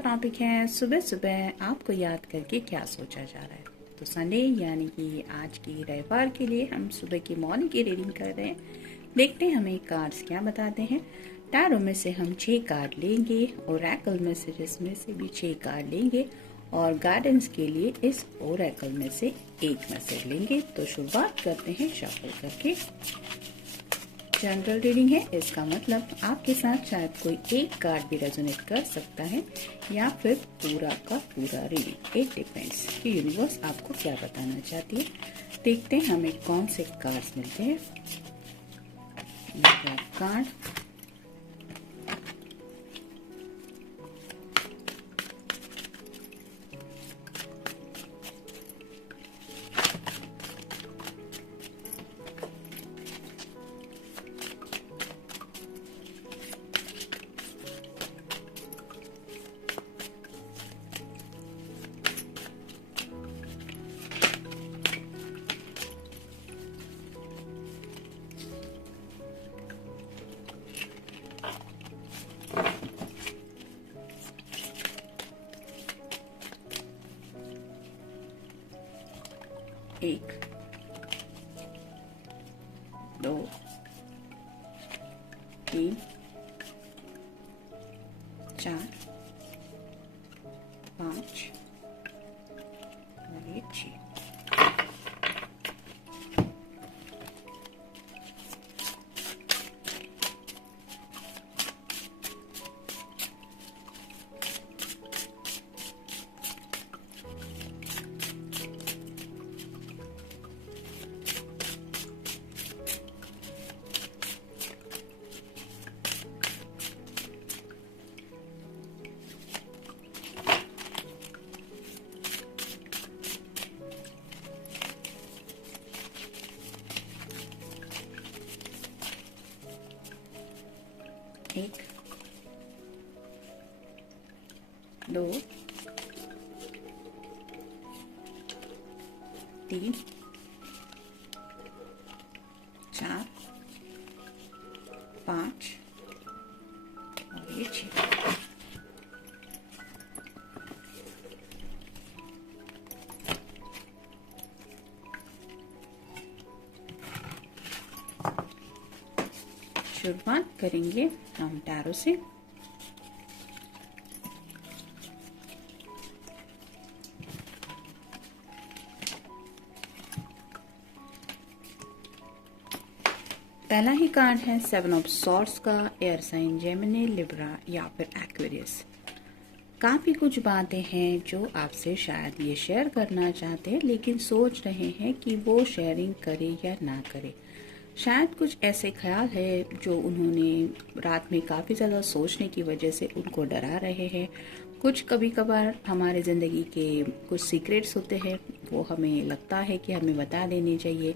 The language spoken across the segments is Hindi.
का टॉपिक है सुबह सुबह आपको याद करके क्या सोचा जा रहा है। तो संडे यानी कि आज की रविवार के लिए हम सुबह की मॉर्निंग की रीडिंग कर रहे हैं। देखते हैं हमें कार्ड्स क्या बताते हैं। टैरो में से हम 6 कार्ड लेंगे, ओरेकल मैसेजेस में से भी 6 कार्ड लेंगे और गाइडेंस के लिए इस ओरेकल में से एक मैसेज लेंगे। तो शुरुआत करते हैं शफल करके। जनरल रीडिंग है, इसका मतलब आपके साथ शायद कोई एक कार्ड भी रेजोनेट कर सकता है या फिर पूरा का पूरा रीडिंग। इट डिपेंड्स कि यूनिवर्स आपको क्या बताना चाहती है। देखते हैं हमें कौन से कार्ड्स मिलते हैं। कार्ड, एक, दो, तीन, चार, पाँच और ये 6। एक, दो, तीन, चार, पाँच और ये 6। शुरुआत करेंगे हम टैरो से। पहला ही कार्ड है 7 ऑफ सॉर्ड्स का, एयर साइन जेमिनी, लिब्रा या फिर एक्वेरियस। काफी कुछ बातें हैं जो आपसे शायद ये शेयर करना चाहते हैं लेकिन सोच रहे हैं कि वो शेयरिंग करे या ना करे। शायद कुछ ऐसे ख्याल है जो उन्होंने रात में काफ़ी ज़्यादा सोचने की वजह से उनको डरा रहे हैं। कुछ कभी कभार हमारे ज़िंदगी के कुछ सीक्रेट्स होते हैं, वो हमें लगता है कि हमें बता देने चाहिए।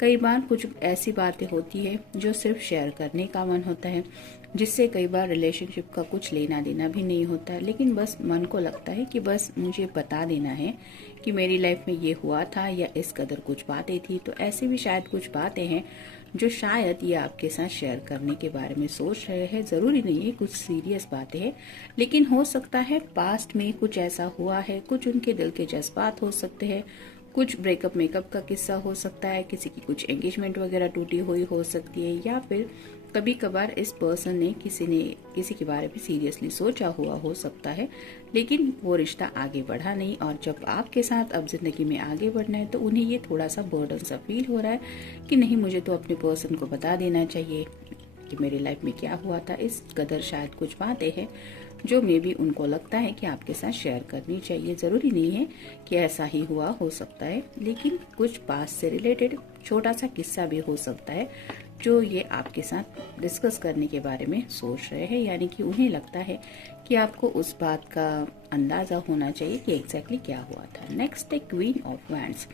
कई बार कुछ ऐसी बातें होती है जो सिर्फ शेयर करने का मन होता है, जिससे कई बार रिलेशनशिप का कुछ लेना देना भी नहीं होता है, लेकिन बस मन को लगता है कि बस मुझे बता देना है कि मेरी लाइफ में ये हुआ था या इस कदर कुछ बातें थी। तो ऐसी भी शायद कुछ बातें हैं जो शायद ये आपके साथ शेयर करने के बारे में सोच रहे हैं। जरूरी नहीं है कुछ सीरियस बातें हैं, लेकिन हो सकता है पास्ट में कुछ ऐसा हुआ है, कुछ उनके दिल के जज्बात हो सकते हैं, कुछ ब्रेकअप मेकअप का किस्सा हो सकता है, किसी की कुछ एंगेजमेंट वगैरह टूटी हुई हो सकती है, या फिर कभी कभार इस पर्सन ने किसी के बारे में सीरियसली सोचा हुआ हो सकता है, लेकिन वो रिश्ता आगे बढ़ा नहीं। और जब आपके साथ अब जिंदगी में आगे बढ़ना है तो उन्हें ये थोड़ा सा बर्डन सा फील हो रहा है कि नहीं, मुझे तो अपने पर्सन को बता देना चाहिए कि मेरी लाइफ में क्या हुआ था। इस कदर शायद कुछ बातें हैं जो मे बी उनको लगता है कि आपके साथ शेयर करनी चाहिए। जरूरी नहीं है कि ऐसा ही हुआ, हो सकता है, लेकिन कुछ पास्ट से रिलेटेड छोटा सा किस्सा भी हो सकता है जो ये आपके साथ डिस्कस करने के बारे में सोच रहे हैं। यानी कि उन्हें लगता है कि आपको उस बात का अंदाजा होना चाहिए कि एग्जैक्टली क्या हुआ था। नेक्स्ट है queen of wands,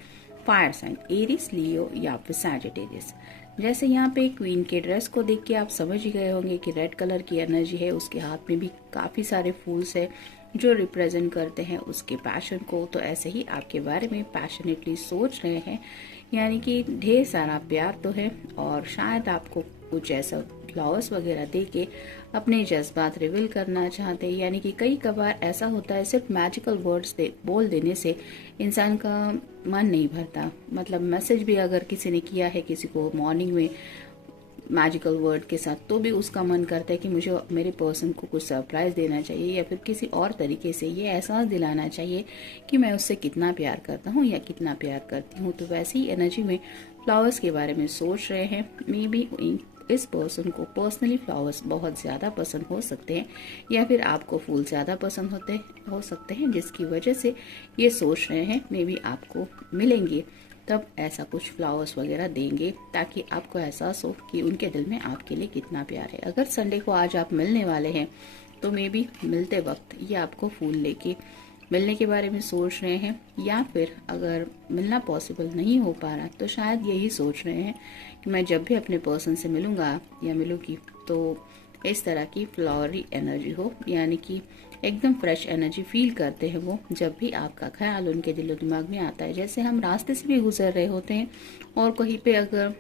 fire sign, Aries, Leo या फिर सैजिटेरियस। जैसे यहाँ पे क्वीन के ड्रेस को देख के आप समझ ही गए होंगे कि रेड कलर की एनर्जी है, उसके हाथ में भी काफी सारे फूल्स है जो रिप्रेजेंट करते हैं उसके पैशन को। तो ऐसे ही आपके बारे में पैशनेटली सोच रहे हैं, यानी कि ढेर सारा प्यार तो है और शायद आपको कुछ ऐसा फ्लावर्स वगैरह दे के अपने जज्बात रिवील करना चाहते हैं। यानी कि कई कबार ऐसा होता है सिर्फ मैजिकल वर्ड्स बोल देने से इंसान का मन नहीं भरता। मतलब मैसेज भी अगर किसी ने किया है किसी को मॉर्निंग में मैजिकल वर्ड के साथ, तो भी उसका मन करता है कि मुझे मेरे पर्सन को कुछ सरप्राइज देना चाहिए या फिर किसी और तरीके से ये एहसास दिलाना चाहिए कि मैं उससे कितना प्यार करता हूँ या कितना प्यार करती हूँ। तो वैसी ही एनर्जी में फ्लावर्स के बारे में सोच रहे हैं। मे बी इस पर्सन को पर्सनली फ्लावर्स बहुत ज़्यादा पसंद हो सकते हैं या फिर आपको फूल ज़्यादा पसंद हो सकते हैं, जिसकी वजह से ये सोच रहे हैं मे बी आपको मिलेंगे तब ऐसा कुछ फ्लावर्स वगैरह देंगे ताकि आपको एहसास हो कि उनके दिल में आपके लिए कितना प्यार है। अगर संडे को आज आप मिलने वाले हैं तो मे बी मिलते वक्त ये आपको फूल लेके मिलने के बारे में सोच रहे हैं, या फिर अगर मिलना पॉसिबल नहीं हो पा रहा तो शायद यही सोच रहे हैं कि मैं जब भी अपने पर्सन से मिलूंगा या मिलूंगी तो इस तरह की फ्लावरी एनर्जी हो, यानी कि एकदम फ्रेश एनर्जी फील करते हैं वो जब भी आपका ख्याल उनके दिलो दिमाग में आता है। जैसे हम रास्ते से भी गुजर रहे होते हैं और कहीं पे अगर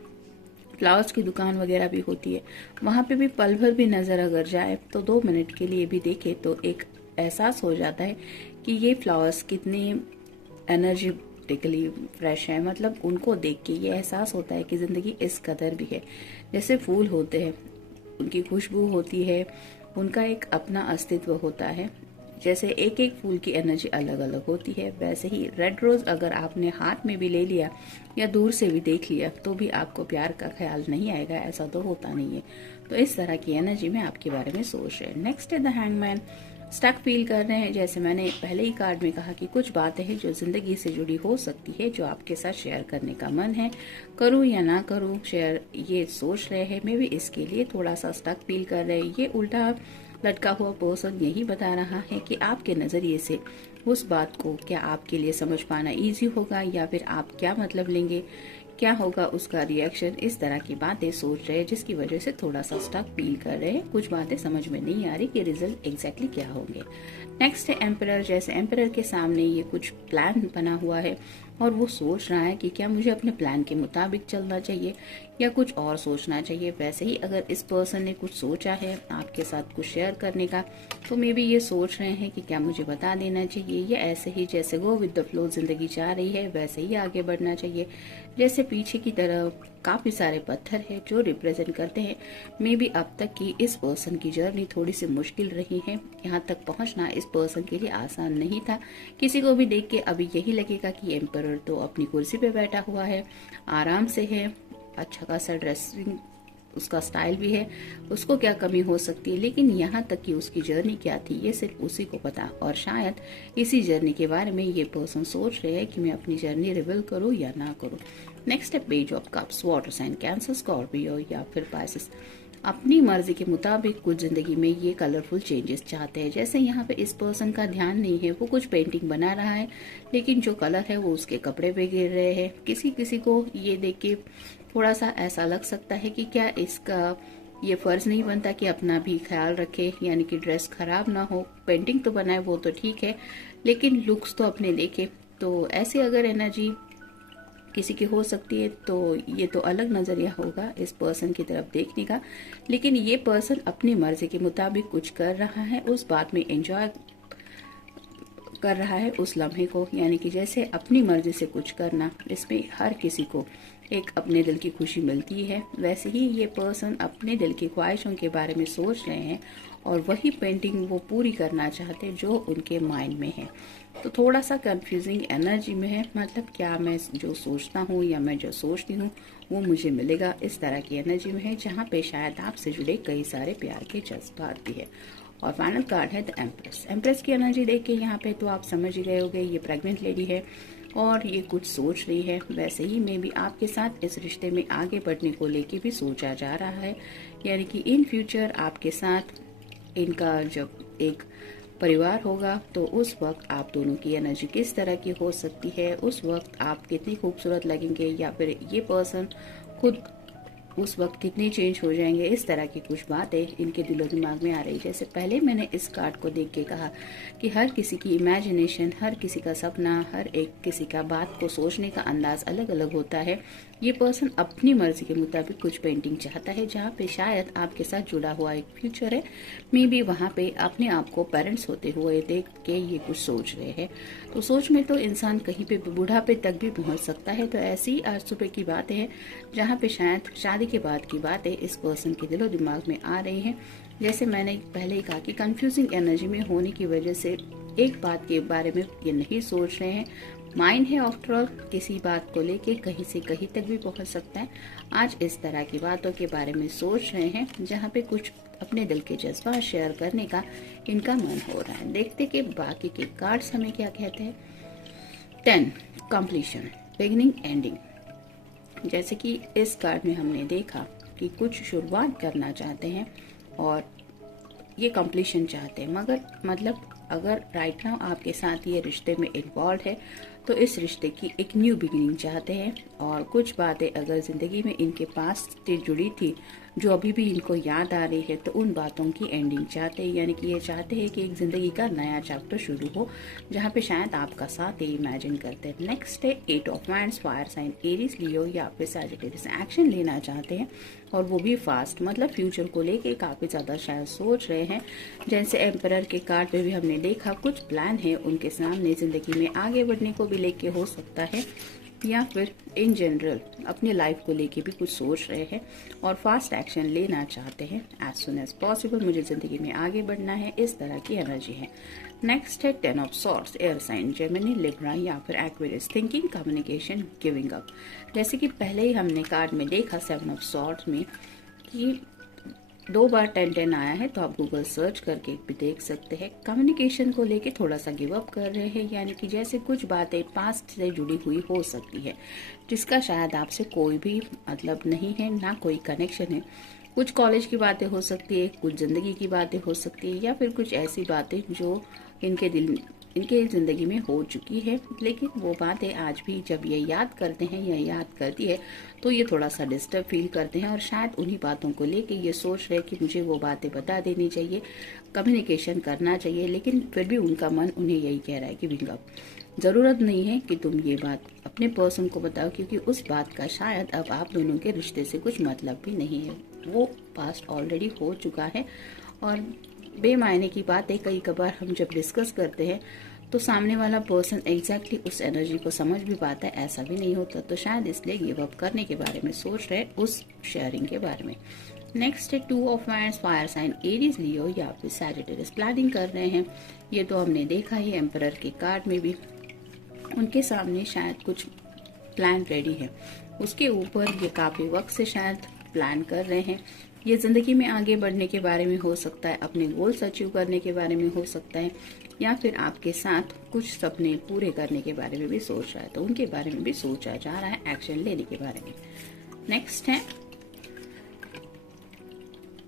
फ्लावर्स की दुकान वगैरह भी होती है, वहां पे भी पल भर भी नजर अगर जाए तो 2 मिनट के लिए भी देखे तो एक एहसास हो जाता है कि ये फ्लावर्स कितने एनर्जेटिकली फ्रेश है। मतलब उनको देख के ये एहसास होता है कि जिंदगी इस कदर भी है। जैसे फूल होते हैं, उनकी खुशबू होती है, उनका एक अपना अस्तित्व होता है। जैसे एक एक फूल की एनर्जी अलग अलग होती है, वैसे ही रेड रोज अगर आपने हाथ में भी ले लिया या दूर से भी देख लिया तो भी आपको प्यार का ख्याल नहीं आएगा, ऐसा तो होता नहीं है। तो इस तरह की एनर्जी में आपके बारे में सोच रहे हैं। नेक्स्ट है द हैंगमैन। स्टक फील कर रहे हैं, जैसे मैंने पहले ही कार्ड में कहा कि कुछ बातें हैं जो जिंदगी से जुड़ी हो सकती है जो आपके साथ शेयर करने का मन है, करूं या ना करूं शेयर, ये सोच रहे हैं। मे भी इसके लिए थोड़ा सा स्टक फील कर रहे हैं। ये उल्टा लटका हुआ पर्सन यही बता रहा है कि आपके नजरिए से उस बात को क्या आपके लिए समझ पाना इजी होगा या फिर आप क्या मतलब लेंगे, क्या होगा उसका रिएक्शन, इस तरह की बातें सोच रहे हैं जिसकी वजह से थोड़ा सा स्टक फील कर रहे हैं। कुछ बातें समझ में नहीं आ रही कि रिजल्ट एग्जैक्टली क्या होंगे। नेक्स्ट है एम्परर। जैसे एम्परर के सामने ये कुछ प्लान बना हुआ है और वो सोच रहा है कि क्या मुझे अपने प्लान के मुताबिक चलना चाहिए या कुछ और सोचना चाहिए। वैसे ही अगर इस पर्सन ने कुछ सोचा है आपके साथ कुछ शेयर करने का तो मे बी ये सोच रहे हैं कि क्या मुझे बता देना चाहिए या ऐसे ही जैसे गो विद द फ्लो जिंदगी जा रही है वैसे ही आगे बढ़ना चाहिए। जैसे पीछे की तरफ काफी सारे पत्थर है जो रिप्रेजेंट करते हैं मे बी अब तक की इस पर्सन की जर्नी थोड़ी सी मुश्किल रही है। यहाँ तक पहुँचना इस पर्सन के लिए आसान नहीं था। किसी को भी देख के अभी यही लगेगा कि एम्परर तो अपनी कुर्सी पे बैठा हुआ है, आराम से है, अच्छा खासा ड्रेसिंग उसका स्टाइल भी है, उसको क्या कमी हो सकती है। लेकिन यहाँ तक कि उसकी जर्नी क्या थी ये सिर्फ उसी को पता, और शायद इसी जर्नी के बारे में ये पर्सन सोच रहे हैं कि मैं अपनी जर्नी रिवील करूँ या ना करूँ। नेक्स्ट है page of cups. Water sign Cancer, Scorpio या फिर पाइसेस अपनी मर्जी के मुताबिक कुछ जिंदगी में ये कलरफुल चेंजेस चाहते हैं। जैसे यहाँ पे इस पर्सन का ध्यान नहीं है, वो कुछ पेंटिंग बना रहा है लेकिन जो कलर है वो उसके कपड़े पे गिर रहे हैं। किसी किसी को ये देख के थोड़ा सा ऐसा लग सकता है कि क्या इसका ये फर्ज नहीं बनता कि अपना भी ख्याल रखे, यानी कि ड्रेस खराब ना हो। पेंटिंग तो बनाए वो तो ठीक है लेकिन लुक्स तो अपने देखे। तो ऐसी अगर एनर्जी किसी की हो सकती है तो ये तो अलग नजरिया होगा इस पर्सन की तरफ देखने का। लेकिन ये पर्सन अपनी मर्जी के मुताबिक कुछ कर रहा है, उस बात में एंजॉय कर रहा है उस लम्हे को। यानी कि जैसे अपनी मर्जी से कुछ करना, इसमें हर किसी को एक अपने दिल की खुशी मिलती है, वैसे ही ये पर्सन अपने दिल की ख्वाहिशों के बारे में सोच रहे हैं और वही पेंटिंग वो पूरी करना चाहते हैं जो उनके माइंड में है। तो थोड़ा सा कंफ्यूजिंग एनर्जी में है, मतलब क्या मैं जो सोचता हूँ या मैं जो सोचती हूँ वो मुझे मिलेगा, इस तरह की एनर्जी में है जहाँ पे शायद आपसे जुड़े कई सारे प्यार के जज्बात भी है। और फाइनल कार्ड है द एम्प्रेस। एम्प्रेस की एनर्जी देख के यहाँ पे तो आप समझ ही गए होंगे ये प्रेग्नेंट लेडी है और ये कुछ सोच रही है। वैसे ही में भी आपके साथ इस रिश्ते में आगे बढ़ने को लेके भी सोचा जा रहा है, यानी कि इन फ्यूचर आपके साथ इनका जब एक परिवार होगा तो उस वक्त आप दोनों की एनर्जी किस तरह की हो सकती है, उस वक्त आप कितनी खूबसूरत लगेंगे या फिर ये पर्सन खुद उस वक्त कितने चेंज हो जाएंगे, इस तरह की कुछ बातें इनके दिलो दिमाग में आ रही। जैसे पहले मैंने इस कार्ड को देख के कहा कि हर किसी की इमेजिनेशन, हर किसी का सपना, हर एक किसी का बात को सोचने का अंदाज अलग अलग होता है। ये पर्सन अपनी मर्जी के मुताबिक कुछ पेंटिंग चाहता है जहाँ पे शायद आपके साथ जुड़ा हुआ एक फ्यूचर है। मे बी वहाँ पे अपने आप को पेरेंट्स होते हुए देख के ये कुछ सोच रहे हैं। तो सोच में तो इंसान कहीं पे बुढ़ापे तक भी पहुंच सकता है। तो ऐसी आज सुबह की बातें हैं जहाँ पे शायद शादी के बाद की बातें इस पर्सन के दिलो दिमाग में आ रही हैं। जैसे मैंने पहले ही कहा कि कंफ्यूजिंग एनर्जी में होने की वजह से एक बात के बारे में ये नहीं सोच रहे हैं। माइंड है आफ्टर ऑल, किसी बात को लेके कहीं से कहीं तक भी पहुंच सकता है। आज इस तरह की बातों के बारे में सोच रहे हैं जहाँ पे कुछ अपने दिल के जज्बात शेयर करने का इनका मन हो रहा है। देखते कि बाकी के कार्ड्स हमें क्या कहते हैं। 10 कंप्लीशन, बिगिनिंग, एंडिंग। जैसे कि इस कार्ड में हमने देखा कि कुछ शुरुआत करना चाहते हैं और ये कंप्लीशन चाहते हैं, मगर मतलब अगर राइट नाउ आपके साथ ये रिश्ते में इन्वॉल्व है तो इस रिश्ते की एक न्यू बिगिनिंग चाहते हैं। और कुछ बातें अगर जिंदगी में इनके पास से जुड़ी थी जो अभी भी इनको याद आ रही है तो उन बातों की एंडिंग चाहते हैं। यानी कि ये चाहते हैं कि एक जिंदगी का नया चैप्टर शुरू हो जहाँ पे शायद आपका साथ ये इमेजिन करते हैं। नेक्स्ट है 8 of wands, fire sign Aries, Leo या फिर सैजिटेरियस। एक्शन लेना चाहते हैं और वो भी फास्ट, मतलब फ्यूचर को लेके काफी ज्यादा शायद सोच रहे हैं। जैसे एम्परर के कार्ड पे भी हमने देखा कुछ प्लान है उनके सामने, जिंदगी में आगे बढ़ने को भी लेके हो सकता है या फिर इन जनरल अपनी लाइफ को लेके भी कुछ सोच रहे हैं और फास्ट एक्शन लेना चाहते हैं। एज सुन एज पॉसिबल मुझे जिंदगी में आगे बढ़ना है, इस तरह की एनर्जी है। नेक्स्ट है 10 of swords, air sign, Gemini, Libra या फिर Aquarius. Thinking, communication, giving up. जैसे कि पहले ही हमने कार्ड में देखा 7 ऑफ सॉर्ड्स में कि 2 बार 10-10 आया है, तो आप गूगल सर्च करके भी देख सकते हैं। कम्युनिकेशन को लेके थोड़ा सा गिव अप कर रहे हैं, यानी कि जैसे कुछ बातें पास्ट से जुड़ी हुई हो सकती है जिसका शायद आपसे कोई भी मतलब नहीं है, ना कोई कनेक्शन है। कुछ कॉलेज की बातें हो सकती है, कुछ जिंदगी की बातें हो सकती है या फिर कुछ ऐसी बातें जो इनके जिंदगी में हो चुकी है, लेकिन वो बातें आज भी जब ये याद करते हैं या याद करती है तो ये थोड़ा सा डिस्टर्ब फील करते हैं और शायद उन्हीं बातों को लेके ये सोच रहे हैं कि मुझे वो बातें बता देनी चाहिए, कम्युनिकेशन करना चाहिए, लेकिन फिर भी उनका मन उन्हें यही कह रहा है कि विंग अप। जरूरत नहीं है कि तुम ये बात अपने पर्सन को बताओ, क्योंकि उस बात का शायद अब आप दोनों के रिश्ते से कुछ मतलब भी नहीं है, वो पास्ट ऑलरेडी हो चुका है। और बेमायने की बातें कई कबार हम जब डिस्कस करते हैं तो सामने वाला पर्सन एग्जैक्टली उस एनर्जी को समझ भी पाता है, ऐसा भी नहीं होता, तो शायद इसलिए गिव अप करने के बारे में सोच रहे उस शेयरिंग के बारे में। नेक्स्ट है 2 of wands, fire sign, Aries, Leo या फिर सैजिटेरियस। प्लानिंग कर रहे हैं, ये तो हमने देखा ही एम्परर के कार्ड में भी। उनके सामने शायद कुछ प्लान रेडी है, उसके ऊपर ये काफी वक्त से शायद प्लान कर रहे हैं। ये जिंदगी में आगे बढ़ने के बारे में हो सकता है, अपने गोल्स अचीव करने के बारे में हो सकता है, या फिर आपके साथ कुछ सपने पूरे करने के बारे में भी सोच रहा है, तो उनके बारे में भी सोचा जा रहा है, एक्शन लेने के बारे में। नेक्स्ट है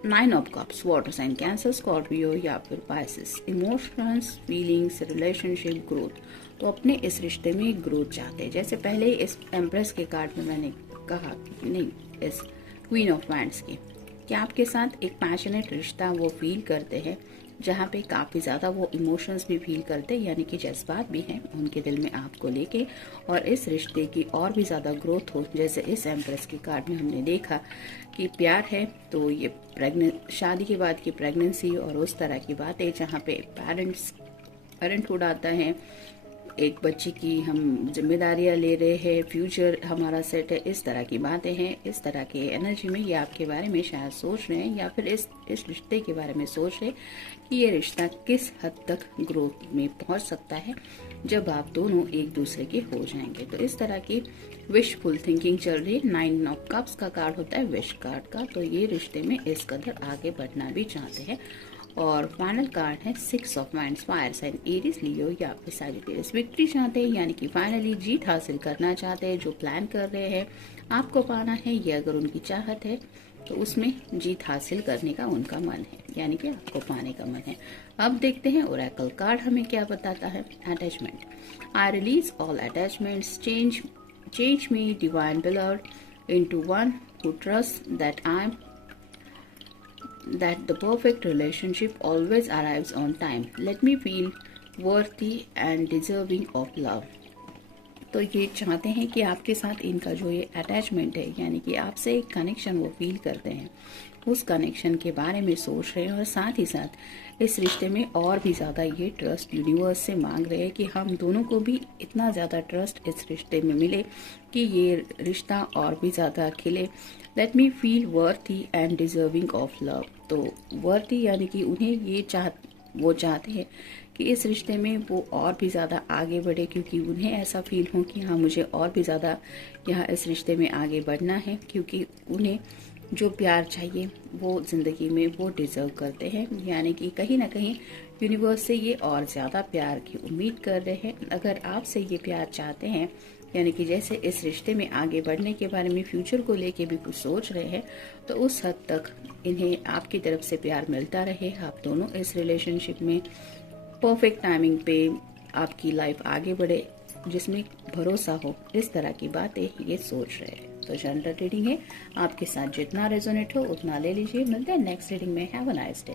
9 of cups, water sign, Cancer, Scorpio या फिर Pisces. Emotions, feelings, relationship, growth. तो अपने इस रिश्ते में ग्रोथ चाहते हैं। जैसे पहले ही इस एम्प्रेस के कार्ड में मैंने कहा कि नहीं, इस क्वीन ऑफ वांड्स की, कि आपके साथ एक पैशनेट रिश्ता वो फील करते हैं जहाँ पे काफी ज्यादा वो इमोशंस भी फील करते हैं, यानी कि जज्बात भी हैं उनके दिल में आपको लेके, और इस रिश्ते की और भी ज्यादा ग्रोथ हो। जैसे इस एम्प्रेस के कार्ड में हमने देखा कि प्यार है, तो ये शादी के बाद की प्रेगनेंसी और उस तरह की बातें जहाँ पे पेरेंटहुड आता है, एक बच्चे की हम जिम्मेदारियां ले रहे हैं, फ्यूचर हमारा सेट है, इस तरह की बातें हैं। इस तरह के एनर्जी में ये आपके बारे में शायद सोच रहे हैं, या फिर इस रिश्ते के बारे में सोच रहे कि ये रिश्ता किस हद तक ग्रोथ में पहुंच सकता है जब आप दोनों एक दूसरे के हो जाएंगे। तो इस तरह की विशफुल थिंकिंग चल रही है। 9 ऑफ कप्स का कार्ड होता है विश कार्ड का, तो ये रिश्ते में इस कदर आगे बढ़ना भी चाहते हैं। और फाइनल कार्ड है 6 of wands, fire sign, Aries, Leo या फिर सैजिटेरियस। विक्ट्री चाहते हैं, यानी कि फाइनली जीत हासिल करना चाहते हैं। जो प्लान कर रहे हैं आपको पाना है, ये अगर उनकी चाहत है तो उसमें जीत हासिल करने का उनका मन है, यानी कि आपको पाने का मन है। अब देखते हैं ओरेकल कार्ड हमें क्या बताता है। Attachment, I release all attachments, change me divine beloved into one who trust that the perfect relationship always arrives on time. Let me feel worthy and deserving of love. तो ये चाहते हैं कि आपके साथ इनका जो ये अटैचमेंट है, यानी कि आपसे एक कनेक्शन वो फील करते हैं, उस कनेक्शन के बारे में सोच रहे हैं। और साथ ही साथ इस रिश्ते में और भी ज़्यादा ये ट्रस्ट यूनिवर्स से मांग रहे हैं कि हम दोनों को भी इतना ज़्यादा ट्रस्ट इस रिश्ते में मिले कि ये रिश्ता और भी ज़्यादा खिले। Let me feel worthy and deserving of love. तो वर्थी यानी कि उन्हें वो चाहते हैं कि इस रिश्ते में वो और भी ज़्यादा आगे बढ़े, क्योंकि उन्हें ऐसा फील हो कि हाँ, मुझे और भी ज़्यादा यहाँ इस रिश्ते में आगे बढ़ना है, क्योंकि उन्हें जो प्यार चाहिए वो ज़िंदगी में वो डिज़र्व करते हैं। यानी कि कहीं ना कहीं यूनिवर्स से ये और ज़्यादा प्यार की उम्मीद कर रहे हैं। अगर आपसे ये प्यार चाहते हैं, यानी कि जैसे इस रिश्ते में आगे बढ़ने के बारे में, फ्यूचर को लेके भी कुछ सोच रहे हैं, तो उस हद तक इन्हें आपकी तरफ से प्यार मिलता रहे। आप दोनों इस रिलेशनशिप में परफेक्ट टाइमिंग पे आपकी लाइफ आगे बढ़े, जिसमें भरोसा हो, इस तरह की बातें ये सोच रहे हैं। तो जनरल रीडिंग है, आपके साथ जितना रेजोनेट हो उतना ले लीजिए। मिलते हैं नेक्स्ट रीडिंग में। Have a nice day.